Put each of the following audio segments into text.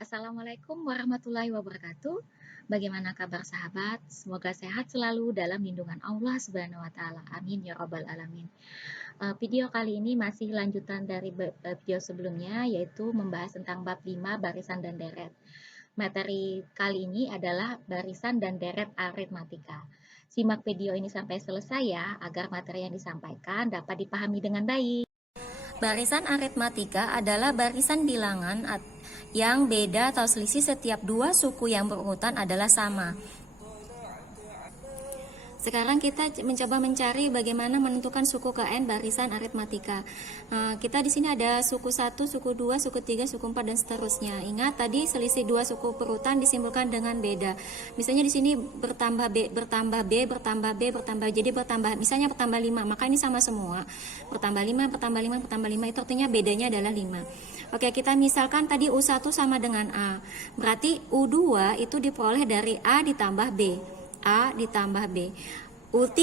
Assalamualaikum warahmatullahi wabarakatuh. Bagaimana kabar sahabat? Semoga sehat selalu dalam lindungan Allah Subhanahu wa taala. Amin ya rabbal alamin. Video kali ini masih lanjutan dari video sebelumnya, yaitu membahas tentang bab 5 barisan dan deret. Materi kali ini adalah barisan dan deret aritmatika. Simak video ini sampai selesai ya, agar materi yang disampaikan dapat dipahami dengan baik. Barisan aritmatika adalah barisan bilangan yang beda atau selisih setiap dua suku yang berurutan adalah sama. Sekarang kita mencoba mencari bagaimana menentukan suku ke n barisan aritmatika. Kita di sini ada suku 1, suku 2, suku 3, suku 4 dan seterusnya. Ingat tadi selisih dua suku berurutan disimpulkan dengan beda. Misalnya di sini bertambah B, bertambah B, bertambah B, bertambah, jadi bertambah, misalnya bertambah 5, maka ini sama semua. Bertambah 5, bertambah 5, bertambah 5, itu artinya bedanya adalah 5. Oke, kita misalkan tadi U1 sama dengan A. Berarti U2 itu diperoleh dari A ditambah B. A ditambah B. U3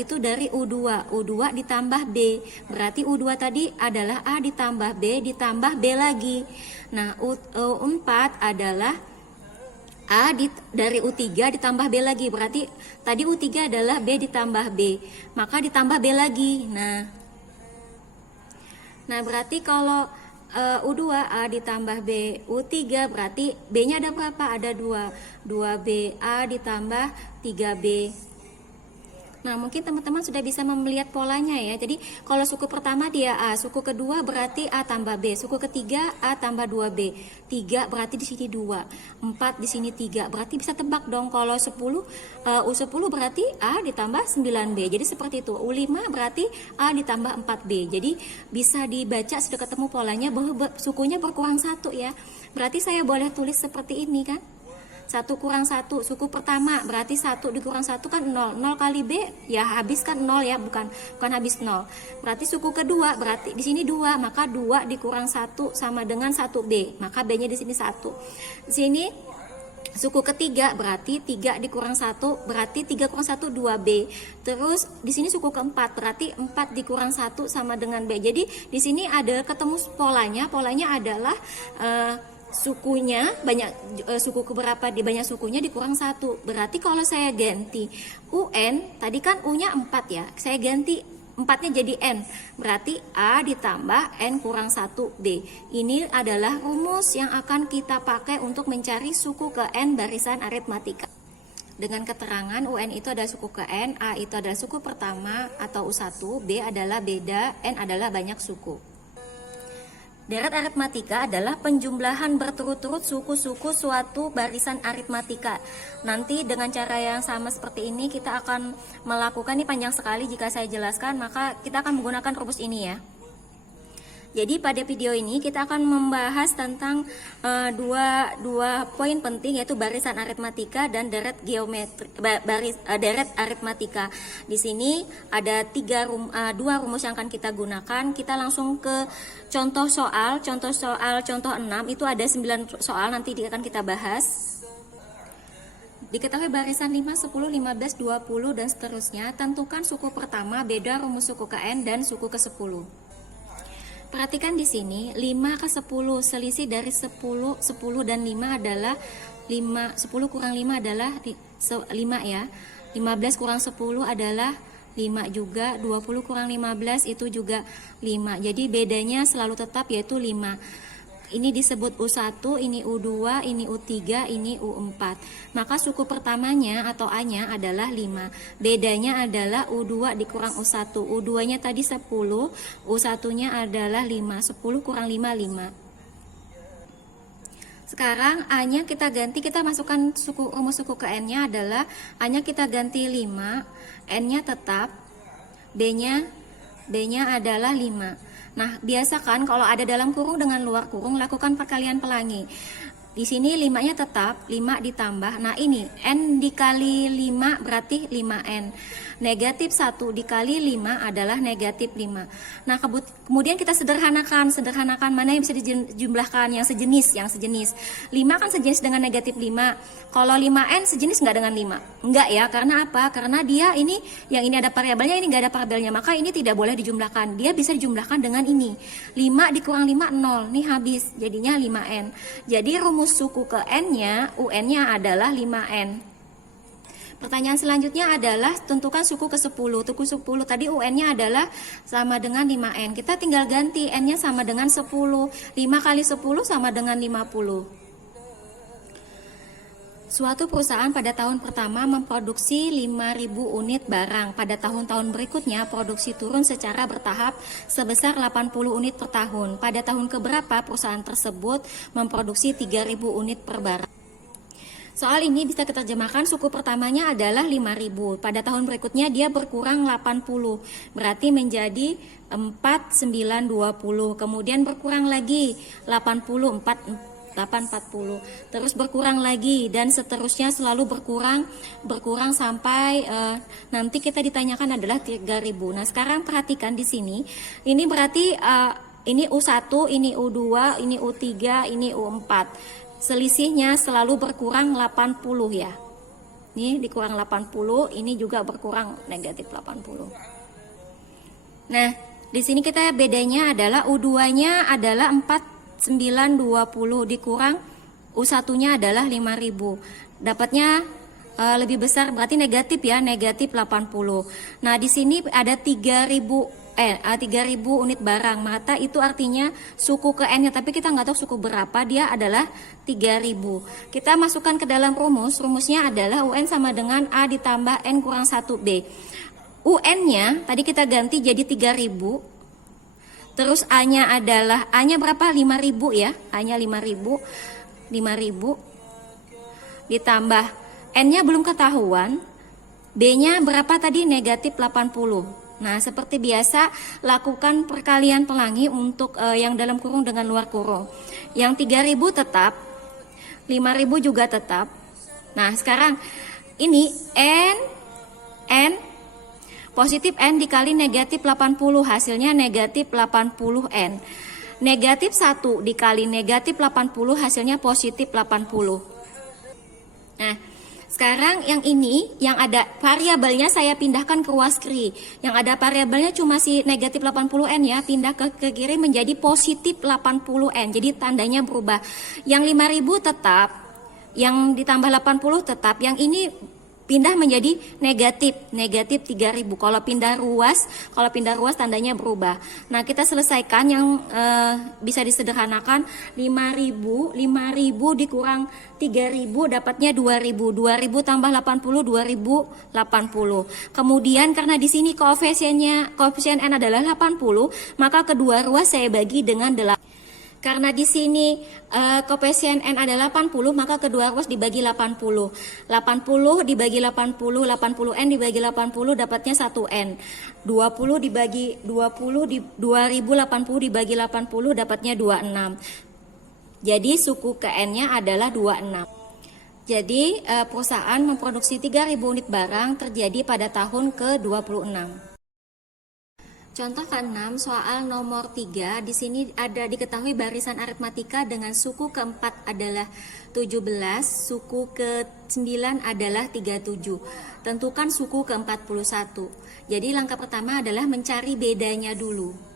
itu dari U2. U2 ditambah B. Berarti U2 tadi adalah A ditambah B ditambah B lagi. Nah, U4 adalah A dari U3 ditambah B lagi. Berarti tadi U3 adalah B ditambah B. Maka ditambah B lagi. Nah berarti kalau U2 A ditambah B, U3 berarti B-nya ada berapa? Ada 2. 2B A ditambah 3B. Nah, mungkin teman-teman sudah bisa melihat polanya ya. Jadi, kalau suku pertama dia A, suku kedua berarti A tambah B, suku ketiga A tambah 2B. 3 berarti di sini 2, 4 di sini 3. Berarti bisa tebak dong kalau 10 U10 berarti A ditambah 9B. Jadi seperti itu. U5 berarti A ditambah 4B. Jadi bisa dibaca sudah ketemu polanya bahwa sukunya berkurang 1 ya. Berarti saya boleh tulis seperti ini kan? 1 kurang 1, suku pertama berarti 1 dikurang 1 kan 0. 0 kali B ya habis kan 0 ya, bukan habis 0. Berarti suku kedua berarti di sini 2, maka 2 dikurang 1 sama dengan 1B. Maka B-nya di sini 1. Di sini suku ketiga berarti 3 dikurang 1 berarti 3 kurang 1 2B. Terus di sini suku keempat berarti 4 dikurang 1 sama dengan B. Jadi di sini ada ketemu polanya. Polanya adalah sukunya banyak, suku keberapa di banyak sukunya dikurang 1. Berarti kalau saya ganti UN, tadi kan U-nya 4 ya, saya ganti 4-nya jadi N, berarti A ditambah N kurang 1B. Ini adalah rumus yang akan kita pakai untuk mencari suku ke N barisan aritmatika. Dengan keterangan UN itu adalah suku ke N, A itu adalah suku pertama atau U1, B adalah beda, N adalah banyak suku. Deret aritmatika adalah penjumlahan berturut-turut suku-suku suatu barisan aritmatika. Nanti dengan cara yang sama seperti ini kita akan melakukan, ini panjang sekali jika saya jelaskan, maka kita akan menggunakan rumus ini ya. Jadi pada video ini kita akan membahas tentang dua poin penting, yaitu barisan aritmatika dan deret geometri, deret aritmatika. Di sini ada dua rumus yang akan kita gunakan. Kita langsung ke contoh soal contoh 6, itu ada 9 soal nanti akan kita bahas. Diketahui barisan 5, 10, 15, 20 dan seterusnya. Tentukan suku pertama, beda rumus suku ke N dan suku ke 10. Perhatikan di sini 5 ke 10, selisih dari 10 dan 5 adalah 5, 10 kurang 5 adalah 5 ya. 15 kurang 10 adalah 5 juga, 20 kurang 15 itu juga 5. Jadi bedanya selalu tetap yaitu 5. Ini disebut U1, ini U2, ini U3, ini U4. Maka suku pertamanya atau A-nya adalah 5. Bedanya adalah U2 dikurang U1. U2-nya tadi 10, U1-nya adalah 5. 10 kurang 5, 5. Sekarang A-nya kita ganti, kita masukkan rumus suku ke N-nya adalah A-nya kita ganti 5, N-nya tetap, B-nya adalah 5. Nah, biasakan kalau ada dalam kurung dengan luar kurung, lakukan perkalian pelangi. Di sini 5-nya tetap, 5 ditambah. Nah, ini N dikali 5 berarti 5N. Negatif 1 dikali 5 adalah negatif 5. Nah, kemudian kita sederhanakan mana yang bisa dijumlahkan, yang sejenis. 5 kan sejenis dengan negatif 5. Kalau 5N sejenis nggak dengan 5? Enggak ya, karena apa? Karena dia ini, yang ini ada variabelnya, ini nggak ada variabelnya. Maka ini tidak boleh dijumlahkan. Dia bisa dijumlahkan dengan ini. 5 dikurang 5, 0. Nih habis, jadinya 5N. Jadi rumus rumus suku ke N-nya, UN-nya adalah 5N. Pertanyaan selanjutnya adalah tentukan suku ke-10. Suku 10 tadi UN-nya adalah sama dengan 5N. Kita tinggal ganti N-nya sama dengan 10. 5 kali 10 sama dengan 50. Suatu perusahaan pada tahun pertama memproduksi 5.000 unit barang. Pada tahun-tahun berikutnya, produksi turun secara bertahap sebesar 80 unit per tahun. Pada tahun keberapa perusahaan tersebut memproduksi 3.000 unit per barang? Soal ini bisa kita terjemahkan, suku pertamanya adalah 5.000. Pada tahun berikutnya dia berkurang 80. Berarti menjadi 4.920. Kemudian berkurang lagi 80, 840, terus berkurang lagi dan seterusnya selalu berkurang sampai nanti kita ditanyakan adalah 3.000. Nah, sekarang perhatikan di sini. Ini berarti ini U1, ini U2, ini U3, ini U4. Selisihnya selalu berkurang 80 ya. Ini dikurang 80, ini juga berkurang negatif 80. Nah, di sini kita bedanya adalah U2-nya adalah 4.920 dikurang U1-nya adalah 5.000. Dapatnya lebih besar, berarti negatif ya, negatif 80. Nah, di sini ada 3.000 unit barang, maka itu artinya suku ke N-nya, tapi kita nggak tahu suku berapa, dia adalah 3.000. Kita masukkan ke dalam rumusnya adalah UN sama dengan A ditambah N kurang 1B. UN-nya tadi kita ganti jadi 3.000. Terus A-nya adalah, A-nya berapa? 5.000 ya. A-nya 5.000 ditambah N-nya belum ketahuan. B-nya berapa tadi? Negatif 80. Nah, seperti biasa lakukan perkalian pelangi untuk yang dalam kurung dengan luar kurung. Yang 3.000 tetap, 5.000 juga tetap. Nah, sekarang ini N positif N dikali negatif 80, hasilnya negatif 80N. Negatif 1 dikali negatif 80, hasilnya positif 80. Nah, sekarang yang ini, yang ada variabelnya saya pindahkan ke ruas kiri. Yang ada variabelnya cuma si negatif 80N ya, pindah ke kiri menjadi positif 80N. Jadi tandanya berubah. Yang 5.000 tetap, yang ditambah 80 tetap, yang ini pindah menjadi negatif 3.000. Kalau pindah ruas tandanya berubah. Nah, kita selesaikan yang bisa disederhanakan. 5.000 dikurang 3.000 dapatnya 2.000. 2.000 tambah 80, 2.080. Kemudian karena di sini koefisien N adalah 80, maka kedua ruas saya bagi dengan 8. Karena di sini koefisien N adalah 80, maka kedua ruas dibagi 80. 80 dibagi 80, 80N dibagi 80 dapatnya 1N. 20 dibagi 20 2080 dibagi 80 dapatnya 26. Jadi suku ke N-nya adalah 26. Jadi perusahaan memproduksi 3.000 unit barang terjadi pada tahun ke-26. Contoh ke-6, soal nomor 3, di sini ada diketahui barisan aritmatika dengan suku ke-4 adalah 17, suku ke-9 adalah 37. Tentukan suku ke-41. Jadi langkah pertama adalah mencari bedanya dulu.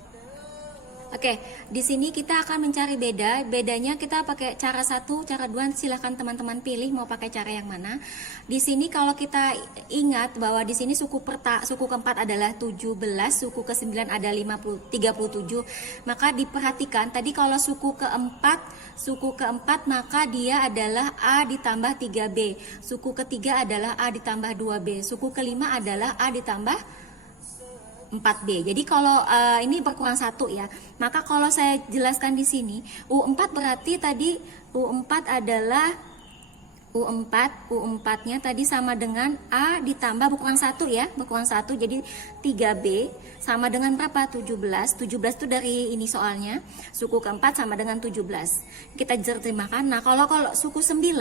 Oke, di sini kita akan mencari bedanya kita pakai cara 1, cara 2, silahkan teman-teman pilih mau pakai cara yang mana. Di sini kalau kita ingat bahwa di sini suku keempat adalah 17, suku ke-9 ada 37, maka diperhatikan tadi kalau suku keempat maka dia adalah A ditambah 3B, suku ketiga adalah A ditambah 2B, suku kelima adalah A ditambah 4B. Jadi kalau ini berkurang 1 ya. Maka kalau saya jelaskan di sini, U4 berarti tadi U4 adalah U4-nya tadi sama dengan A ditambah berkurang 1 ya, berkurang 1 jadi 3B sama dengan berapa? 17 itu dari ini soalnya, suku keempat sama dengan 17. Kita terjemahkan. Nah, kalau suku ke-9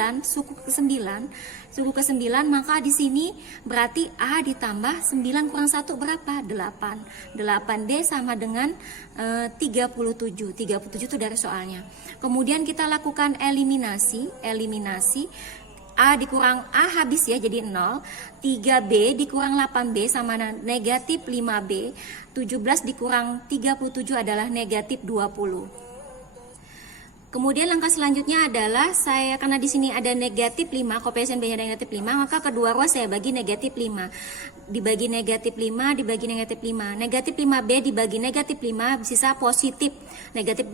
maka di sini berarti A ditambah 9 kurang 1 berapa? 8. 8D sama dengan 37 itu dari soalnya. Kemudian kita lakukan eliminasi. A dikurang A habis ya jadi 0. 3B dikurang 8B sama negatif 5B. 17 dikurang 37 adalah negatif 20. Kemudian langkah selanjutnya adalah karena di sini ada negatif 5, koefisien B-nya ada negatif 5, maka kedua ruas saya bagi negatif 5. Dibagi negatif 5, dibagi negatif 5. Negatif 5B dibagi negatif 5, sisa positif. Negatif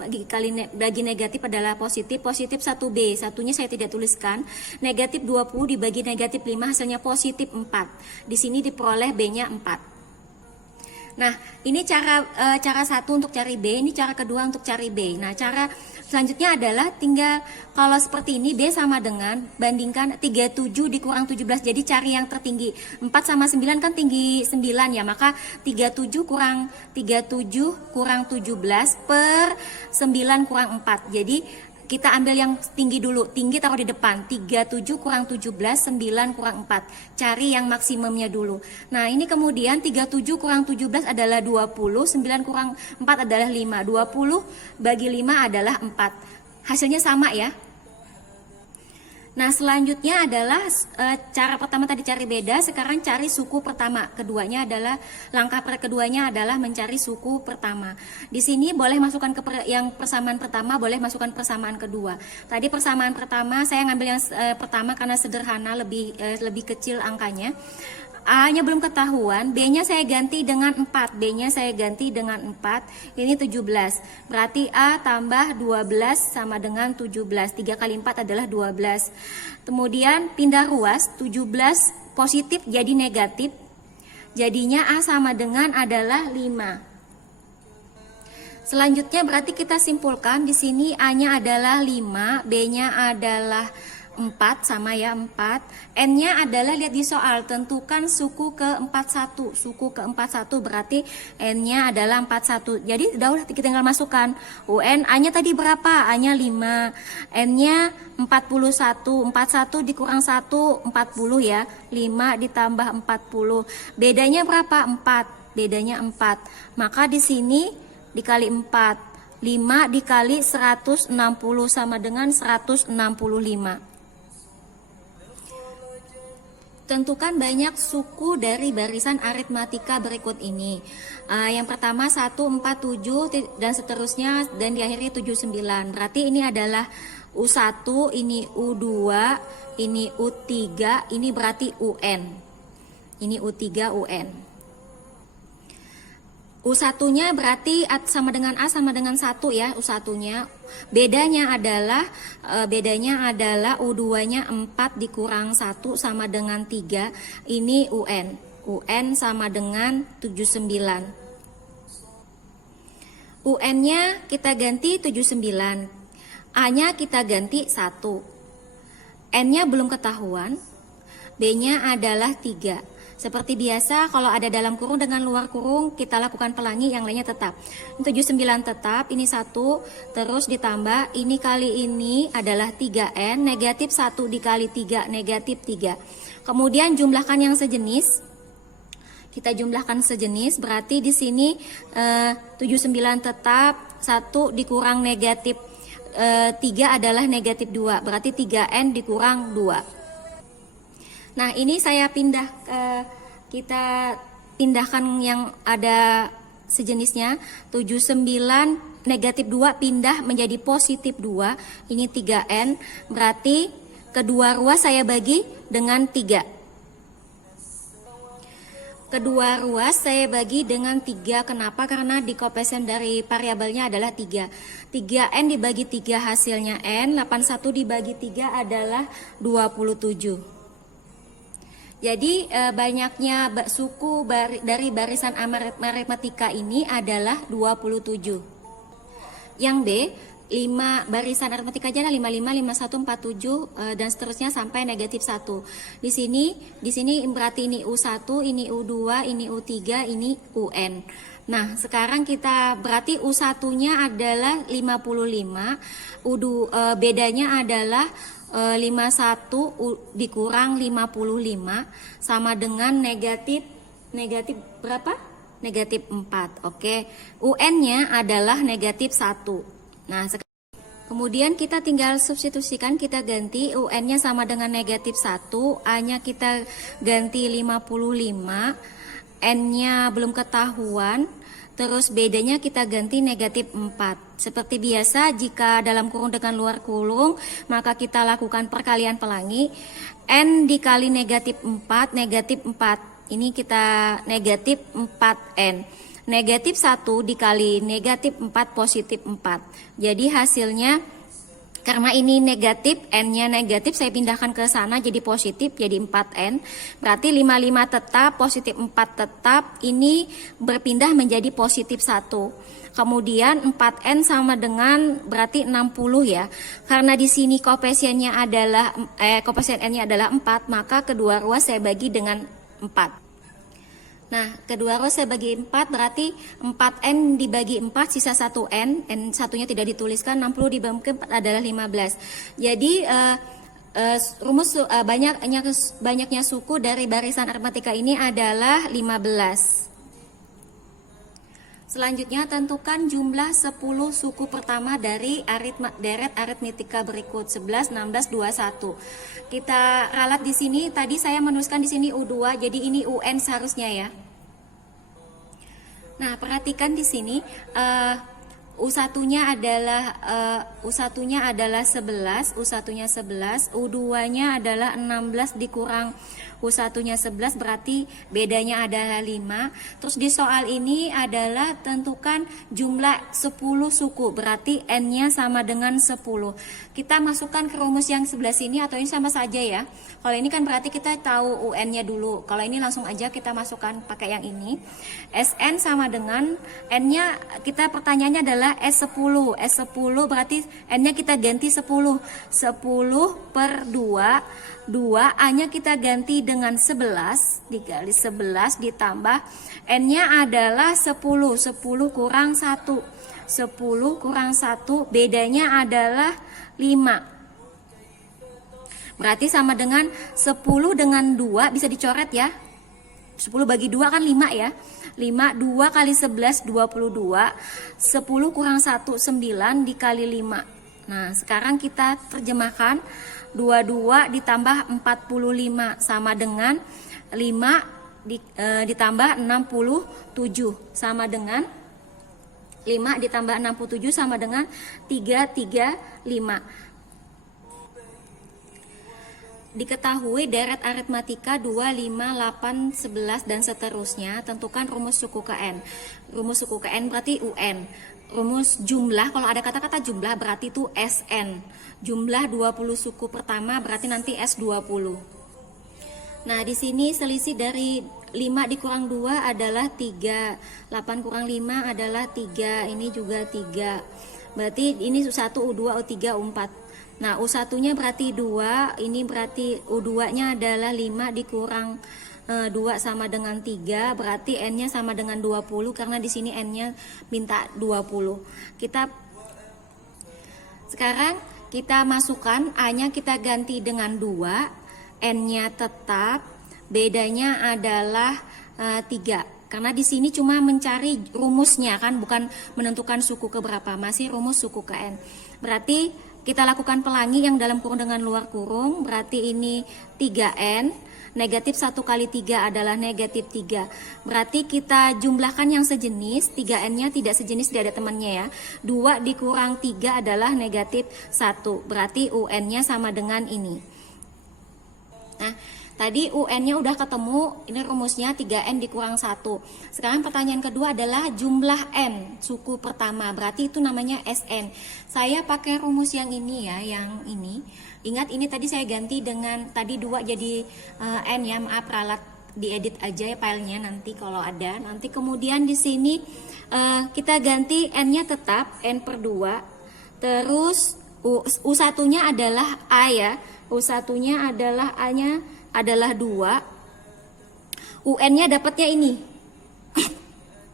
bagi negatif adalah positif. Positif 1B, satunya saya tidak tuliskan. Negatif 20 dibagi negatif 5, hasilnya positif 4. Di sini diperoleh B-nya 4. Nah, ini cara satu untuk cari B, ini cara kedua untuk cari B. Nah, cara selanjutnya adalah tinggal kalau seperti ini B sama dengan bandingkan 37 dikurang 17. Jadi cari yang tertinggi. 4 sama 9 kan tinggi 9 ya, maka 37 kurang 17 per 9 kurang 4. Jadi kita ambil yang tinggi dulu, tinggi taruh di depan, 37 kurang 17, 9 kurang 4. Cari yang maksimumnya dulu. Nah, ini kemudian 37 kurang 17 adalah 20, 9 kurang 4 adalah 5. 20 bagi 5 adalah 4. Hasilnya sama ya. Nah, selanjutnya adalah cara pertama tadi cari beda, sekarang cari suku pertama. Langkah keduanya adalah mencari suku pertama. Di sini boleh masukkan yang persamaan pertama, boleh masukkan persamaan kedua. Tadi persamaan pertama saya ngambil yang pertama karena sederhana, lebih kecil angkanya. A-nya belum ketahuan, B-nya saya ganti dengan 4. B-nya saya ganti dengan 4. Ini 17. Berarti A tambah 12 sama dengan 17. 3 kali 4 adalah 12. Kemudian pindah ruas, 17 positif jadi negatif. Jadinya A sama dengan adalah 5. Selanjutnya berarti kita simpulkan di sini A-nya adalah 5, B-nya adalah 4 sama ya 4. N-nya adalah lihat di soal, tentukan suku ke-41. Suku ke-41 berarti N-nya adalah 41. Jadi udah kita tinggal masukkan. UN A-nya tadi berapa? A-nya 5. N-nya 41. 41 dikurang 1 40 ya. 5 ditambah 40. Bedanya berapa? 4. Bedanya 4. Maka di sini dikali 4. 5 dikali 160 sama dengan 165. Tentukan banyak suku dari barisan aritmatika berikut ini. Yang pertama 1, 4, 7 dan seterusnya dan diakhiri 7, 9. Berarti ini adalah U1, ini U2, ini U3, ini berarti UN. Ini U3, UN. U1-nya berarti sama dengan A sama dengan 1 ya, U1-nya. Bedanya adalah U2-nya 4 dikurang 1 sama dengan 3. Ini UN. UN sama dengan 79. UN-nya kita ganti 79. A-nya kita ganti 1. N-nya belum ketahuan. B-nya adalah 3. Seperti biasa, kalau ada dalam kurung dengan luar kurung, kita lakukan pelangi, yang lainnya tetap. 79 tetap, ini 1, terus ditambah, ini kali ini adalah 3N, negatif 1 dikali 3, negatif 3. Kemudian jumlahkan yang sejenis. Kita jumlahkan sejenis, berarti di sini 79 tetap, 1 dikurang negatif 3 adalah negatif 2, berarti 3N dikurang 2. Nah, ini saya kita pindahkan yang ada sejenisnya. 79 negatif 2 pindah menjadi positif 2. Ini 3N, berarti kedua ruas saya bagi dengan 3. Kedua ruas saya bagi dengan 3. Kenapa? Karena di koefisien dari variabelnya adalah 3. 3N dibagi 3 hasilnya N. 81 dibagi 3 adalah 27. Jadi banyaknya suku dari barisan aritmatika ini adalah 27. Yang B, 5 barisan aritmatika aja 55, 51, 47 dan seterusnya sampai negatif 1. Di sini berarti ini U1, ini U2, ini U3, ini UN. Nah, sekarang kita berarti U1-nya adalah 55, bedanya adalah 51 dikurang 55 sama dengan negatif berapa? Negatif 4. Oke. UN-nya adalah negatif 1. Nah, kemudian kita tinggal substitusikan, kita ganti UN-nya sama dengan negatif 1, A-nya kita ganti 55, N-nya belum ketahuan, terus B-nya kita ganti negatif 4. Seperti biasa, jika dalam kurung dengan luar kurung, maka kita lakukan perkalian pelangi. N dikali negatif 4, negatif 4. Ini kita negatif 4N. Negatif 1 dikali negatif 4, positif 4. Jadi hasilnya, karena ini negatif, N-nya negatif, saya pindahkan ke sana jadi positif, jadi 4N. Berarti 55 tetap, positif 4 tetap, ini berpindah menjadi positif 1. Kemudian 4N sama dengan berarti 60 ya. Karena di sini koefisiennya adalah, koefisien N-nya adalah 4, maka kedua ruas saya bagi dengan 4. Nah, kedua ruas saya bagi 4, berarti 4N dibagi 4, sisa 1N. N satunya tidak dituliskan, 60 dibagi 4 adalah 15. Jadi, rumus banyaknya suku dari barisan aritmatika ini adalah 15. Selanjutnya, tentukan jumlah 10 suku pertama dari deret aritmetika berikut 11, 16, 21. Kita ralat di sini, tadi saya menuliskan di sini U2, jadi ini UN seharusnya ya. Nah, perhatikan di sini U1-nya adalah 11, U1-nya 11, U2-nya adalah 16 dikurang U1-nya 11, berarti bedanya adalah 5. Terus di soal ini adalah tentukan jumlah 10 suku, berarti N-nya sama dengan 10. Kita masukkan ke rumus yang sebelah sini, atau ini sama saja ya. Kalau ini kan berarti kita tahu UN-nya dulu. Kalau ini langsung aja kita masukkan pakai yang ini. SN sama dengan N-nya, kita pertanyaannya adalah S10. S10 berarti N-nya kita ganti 10. 10 per 2. 2, A-nya kita ganti dengan 11, dikali 11 ditambah N-nya adalah 10, 10 kurang 1, 10 kurang 1, bedanya adalah 5. Berarti sama dengan 10 dengan 2, bisa dicoret ya, 10 bagi 2 kan 5 ya, 5, 2 kali 11, 22, 10 kurang 1, 9 dikali 5. Nah, sekarang kita terjemahkan, 22 ditambah 45 sama dengan 5 ditambah 67 sama dengan 5 ditambah 67 sama dengan 335. Diketahui deret aritmatika 2, 5, 8, 11 dan seterusnya, tentukan rumus suku KN. Rumus suku KN berarti UN. Rumus jumlah, kalau ada kata-kata jumlah berarti itu SN. Jumlah 20 suku pertama berarti nanti S20. Nah, di sini selisih dari 5 dikurang 2 adalah 3. 8 kurang 5 adalah 3. Ini juga 3. Berarti ini U1, U2, U3, U4. Nah, U1-nya berarti 2. Ini berarti U2-nya adalah 5 dikurang 2 sama dengan 3, berarti N-nya sama dengan 20, karena di sini N-nya minta 20. Sekarang kita masukkan, A-nya kita ganti dengan 2, N-nya tetap, bedanya adalah 3. Karena di sini cuma mencari rumusnya kan, bukan menentukan suku keberapa, masih rumus suku KN. Berarti kita lakukan pelangi yang dalam kurung dengan luar kurung, berarti ini 3N. Negatif 1 kali 3 adalah negatif 3. Berarti kita jumlahkan yang sejenis, 3N-nya tidak sejenis, tidak ada temannya ya. 2 dikurang 3 adalah negatif 1. Berarti UN-nya sama dengan ini. Nah, tadi UN-nya udah ketemu, ini rumusnya 3N dikurang 1. Sekarang pertanyaan kedua adalah jumlah N, suku pertama, berarti itu namanya SN. Saya pakai rumus yang ini ya, yang ini. Ingat ini tadi saya ganti dengan, tadi 2 jadi N ya, maaf, ralat diedit aja ya filenya nanti kalau ada. Nanti kemudian di sini kita ganti N-nya tetap, N per 2. Terus U1-nya adalah A ya, U1-nya adalah A-nya adalah 2. UN-nya dapatnya ini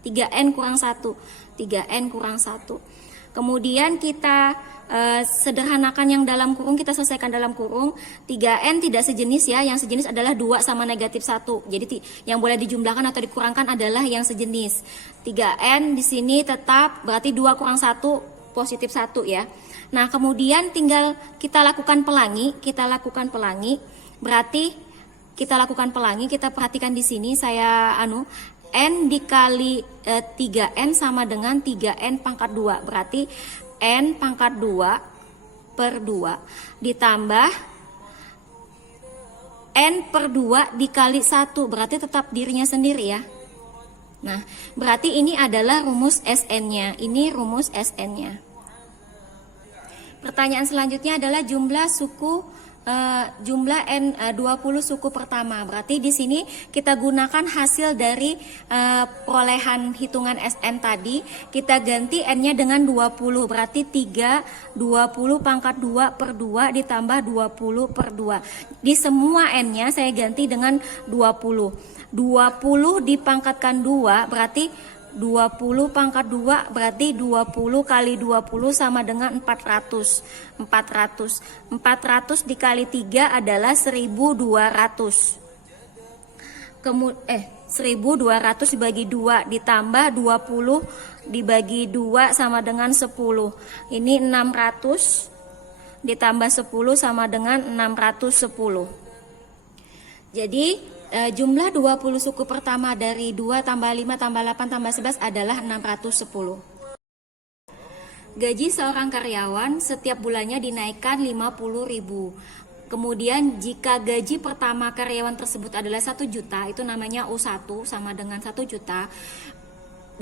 3N kurang 1, 3N kurang 1. Kemudian kita sederhanakan yang dalam kurung, kita selesaikan dalam kurung. 3N tidak sejenis ya, yang sejenis adalah 2 sama negatif 1. Jadi yang boleh dijumlahkan atau dikurangkan adalah yang sejenis. 3N di sini tetap, berarti 2 kurang 1 positif 1 ya. Nah, kemudian tinggal kita lakukan pelangi, berarti kita lakukan pelangi, kita perhatikan di sini saya N dikali 3N sama dengan 3N pangkat 2. Berarti N pangkat 2 per 2 ditambah N per 2 dikali 1. Berarti tetap dirinya sendiri ya. Nah, berarti ini adalah rumus Sn-nya. Ini rumus Sn-nya. Pertanyaan selanjutnya adalah jumlah suku jumlah N20 suku pertama. Berarti di sini kita gunakan hasil dari perolehan hitungan Sn tadi, kita ganti N-nya dengan 20. Berarti 3 20 pangkat 2 per 2 ditambah 20 per 2. Di semua N-nya saya ganti dengan 20. 20 dipangkatkan 2 berarti 20 pangkat 2 berarti 20 kali 20 sama dengan 400. 400 dikali 3 adalah 1200. 1200 dibagi 2 ditambah 20 dibagi 2 sama dengan 10. Ini 600 ditambah 10 sama dengan 610. Jadi jumlah 20 suku pertama dari 2 tambah 5 tambah 8 tambah 11 adalah 610. Gaji seorang karyawan setiap bulannya dinaikkan 50.000. Kemudian jika gaji pertama karyawan tersebut adalah 1 juta, itu namanya U1 sama dengan 1 juta.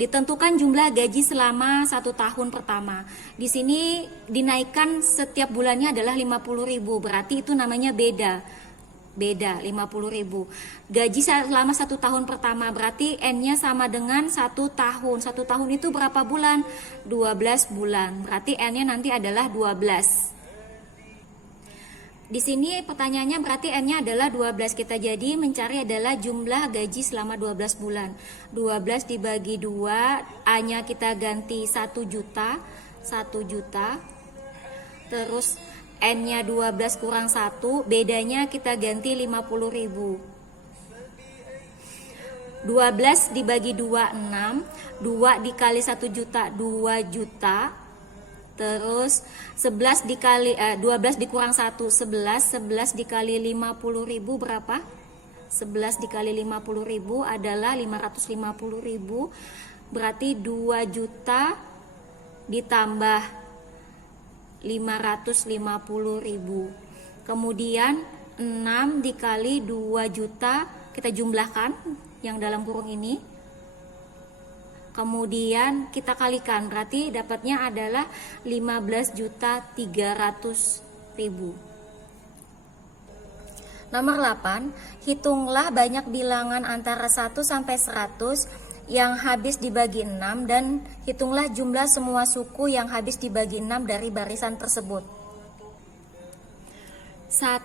Ditentukan jumlah gaji selama 1 tahun pertama. Di sini dinaikkan setiap bulannya adalah 50.000, berarti itu namanya beda 50.000. Gaji selama 1 tahun pertama berarti N-nya sama dengan 1 tahun. 1 tahun itu berapa bulan? 12 bulan. Berarti N-nya nanti adalah 12. Di sini pertanyaannya berarti N-nya adalah 12. Kita jadi mencari adalah jumlah gaji selama 12 bulan. 12 dibagi 2, A-nya kita ganti 1 juta. Terus N-nya 12 kurang 1, bedanya kita ganti 50.000. 12 dibagi 2, 6. 2 dikali 1 juta, 2 juta. Terus 11 dikali 12 dikurang 1, 11. 11 dikali 50.000 berapa? 11 dikali 50.000 adalah 550.000. Berarti 2 juta ditambah 550.000. Kemudian 6 dikali 2 juta kita jumlahkan yang dalam kurung ini. Kemudian kita kalikan, berarti dapatnya adalah 15.300.000. Nomor 8, hitunglah banyak bilangan antara 1 sampai 100 yang habis dibagi 6 dan hitunglah jumlah semua suku yang habis dibagi 6 dari barisan tersebut. 1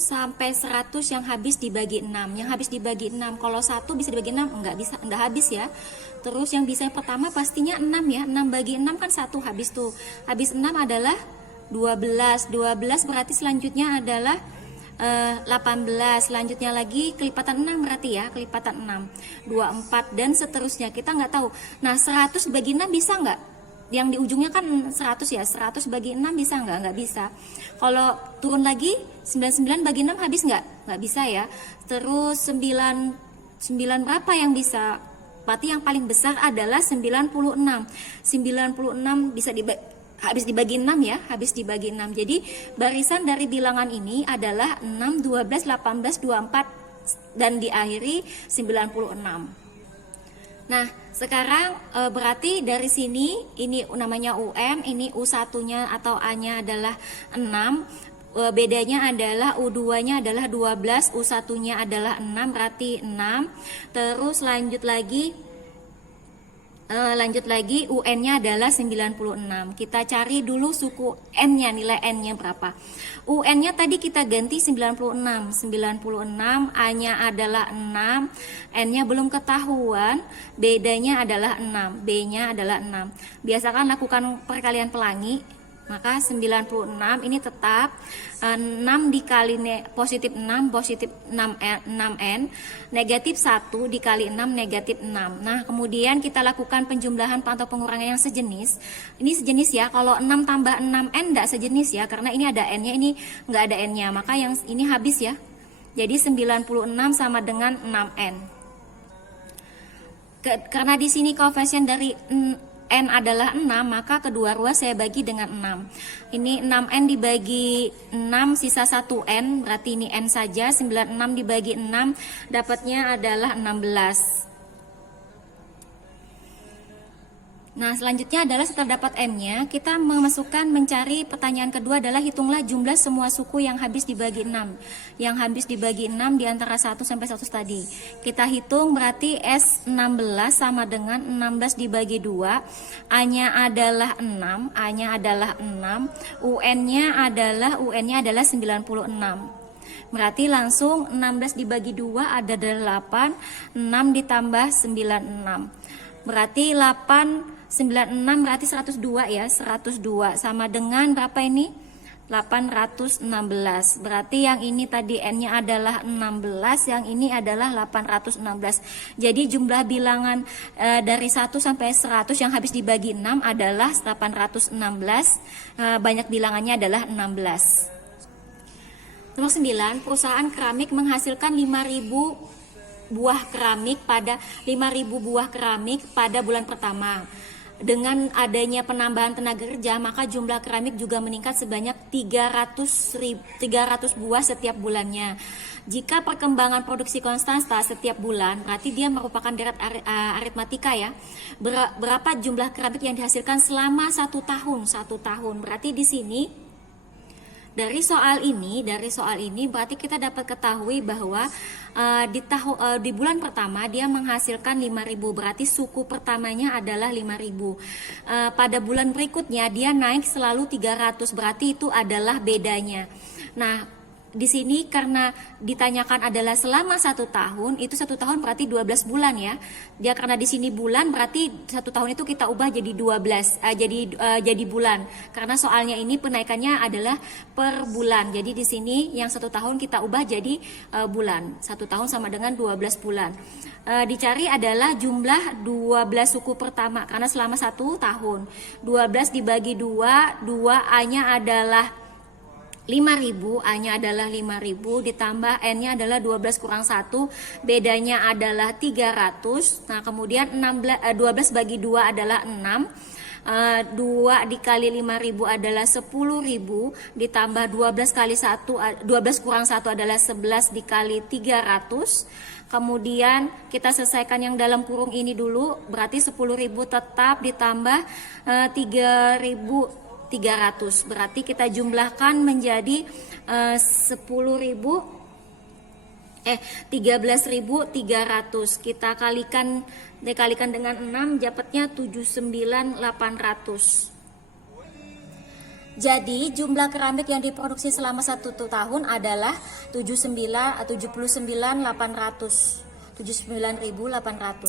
sampai 100 yang habis dibagi 6. Yang habis dibagi 6, kalau 1 bisa dibagi 6 enggak habis ya. Terus yang bisa yang pertama pastinya 6 ya. 6 bagi 6 kan 1 habis tuh. Habis 6 adalah 12. 12 berarti selanjutnya adalah 18, selanjutnya lagi kelipatan 6 berarti ya, kelipatan 6, 24 dan seterusnya, kita nggak tahu. Nah 100 bagi 6 bisa nggak? Yang di ujungnya kan 100 ya, 100 bagi 6 bisa nggak bisa. Kalau turun lagi 99 bagi 6 habis nggak bisa ya. Terus 9 berapa yang bisa? Berarti yang paling besar adalah 96. 96 bisa habis dibagi 6 ya, habis dibagi 6. Jadi barisan dari bilangan ini adalah 6, 12, 18, 24 dan diakhiri 96. Nah, sekarang berarti dari sini ini namanya UM, ini U1-nya atau A-nya adalah 6. Bedanya adalah U2-nya adalah 12, U1-nya adalah 6, berarti 6. Terus lanjut lagi UN-nya adalah 96. Kita cari dulu suku N-nya, nilai N-nya berapa. UN-nya tadi kita ganti 96. 96, A-nya adalah 6, N-nya belum ketahuan, bedanya adalah 6, B-nya adalah 6. Biasakan lakukan perkalian pelangi. Maka 96 ini tetap 6 dikali positif 6 6N, negatif 1 dikali 6 negatif 6. Nah kemudian kita lakukan penjumlahan atau pengurangan yang sejenis. Ini sejenis ya, kalau 6 tambah 6N tidak sejenis ya, karena ini ada N-nya, ini nggak ada N-nya, maka yang ini habis ya. Jadi 96 sama dengan 6N. Karena di sini koefisien dari N adalah 6, maka kedua ruas saya bagi dengan 6. Ini 6N dibagi 6, sisa 1N, berarti ini N saja. 96 dibagi 6, dapatnya adalah 16. Nah, selanjutnya adalah setelah dapat M-nya, kita mencari pertanyaan kedua adalah hitunglah jumlah semua suku yang habis dibagi 6. Yang habis dibagi 6 di antara 1 sampai 100 tadi. Kita hitung berarti S16 sama dengan 16 dibagi 2. A-nya adalah 6, A-nya adalah 6, UN-nya adalah 96. Berarti langsung 16 dibagi 2 ada 8, 6 ditambah 96. Berarti 96 berarti 102 ya, 102 sama dengan berapa ini? 816. Berarti yang ini tadi N-nya adalah 16, yang ini adalah 816. Jadi jumlah bilangan dari 1 sampai 100 yang habis dibagi 6 adalah 816. Banyak bilangannya adalah 16. Nomor 9, perusahaan keramik menghasilkan 5.000 buah keramik pada bulan pertama. Dengan adanya penambahan tenaga kerja, maka jumlah keramik juga meningkat sebanyak 300 buah setiap bulannya. Jika perkembangan produksi konstanta setiap bulan, berarti dia merupakan deret aritmatika ya. Berapa jumlah keramik yang dihasilkan selama 1 tahun? Berarti di sini dari soal ini berarti kita dapat ketahui bahwa di bulan pertama dia menghasilkan 5.000, berarti suku pertamanya adalah 5.000. Pada bulan berikutnya dia naik selalu 300, berarti itu adalah bedanya. Nah, di sini karena ditanyakan adalah selama 1 tahun, itu 1 tahun berarti 12 bulan ya. Dia karena di sini bulan, berarti 1 tahun itu kita ubah jadi 12, jadi bulan. Karena soalnya ini penaikannya adalah per bulan. Jadi di sini yang 1 tahun kita ubah jadi bulan. 1 tahun sama dengan 12 bulan. Dicari adalah jumlah 12 suku pertama karena selama 1 tahun. 12 dibagi 2, 2 A-nya adalah 5.000, A-nya adalah 5.000, ditambah N-nya adalah 12 kurang 1, bedanya adalah 300. Nah, kemudian 12 bagi 2 adalah 6. 2 dikali 5.000 adalah 10.000, ditambah 12 kali 1, 12 kurang 1 adalah 11 dikali 300. Kemudian kita selesaikan yang dalam kurung ini dulu, berarti 10.000 tetap ditambah 3.300, berarti kita jumlahkan menjadi 13.300. Kita dikalikan dengan 6, dapatnya 79.800. Jadi jumlah keramik yang diproduksi selama 1 tahun adalah 79.800.